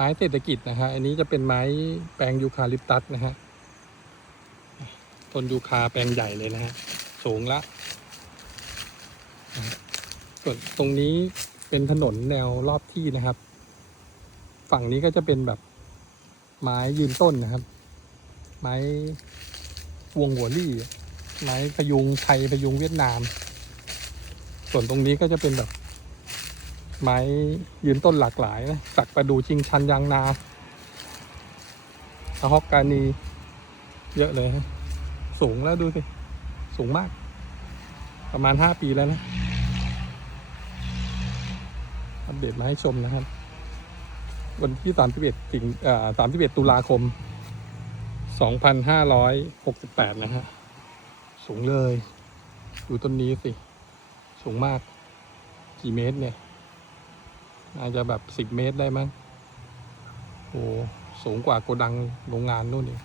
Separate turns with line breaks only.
ไม้เศรษฐกิจนะฮะอันนี้จะเป็นไม้แปลงยูคาลิปตัสนะฮะต้นยูคาแปลงใหญ่เลยนะฮะสูงละนะฮะส่วนตรงนี้เป็นถนนแนวรอบที่นะครับ ฝั่งนี้ก็จะเป็นแบบไม้ยืนต้นนะครับ ไม้วงหัวลี่ไม้พยุงไทยพยุงเวียดนาม ส่วนตรงนี้ก็จะเป็นแบบ ไม้ยืนต้นหลากหลายนะสักประดูชิงชันยางนาอะฮอกกานีเยอะเลยฮะสูงแล้วดูสิ สูงมาก ประมาณห้าปีแล้วนะ อัปเดตมาให้ชมนะครับ วันที่สามสิบเอ็ดสิงอ่าสามสิบเอ็ดตุลาคมสองพันห้าร้อยหกสิบแปดนะฮะ สูงเลย ดูต้นนี้สิ สูงมาก กี่เมตรเนี่ย อาจจะแบบสิบเมตรได้มั้งโอ้สูงกว่าโกดังโรงงานนู่นอีก